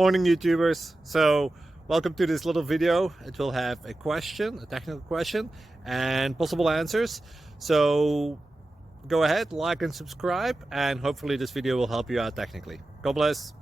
Morning YouTubers. So welcome to this little video. It will have a question, a technical question, and possible answers. So go ahead, like and subscribe, and hopefully this video will help you out technically. God bless.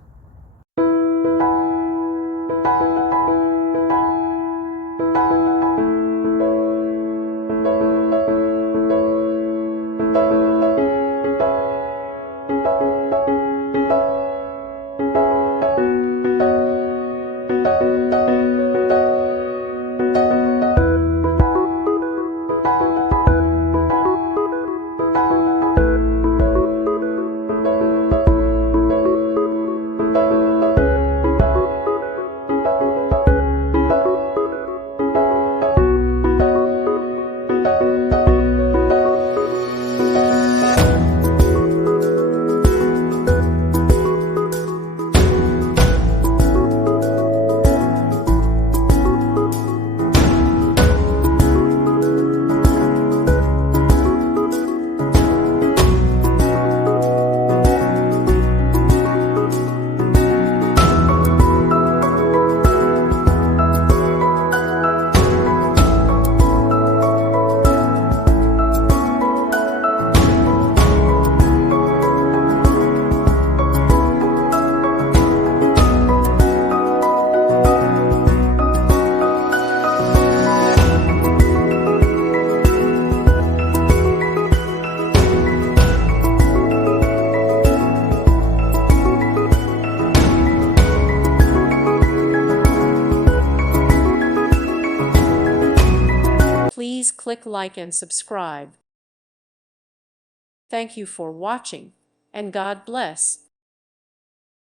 Please click like and subscribe. Thank you for watching, and God bless.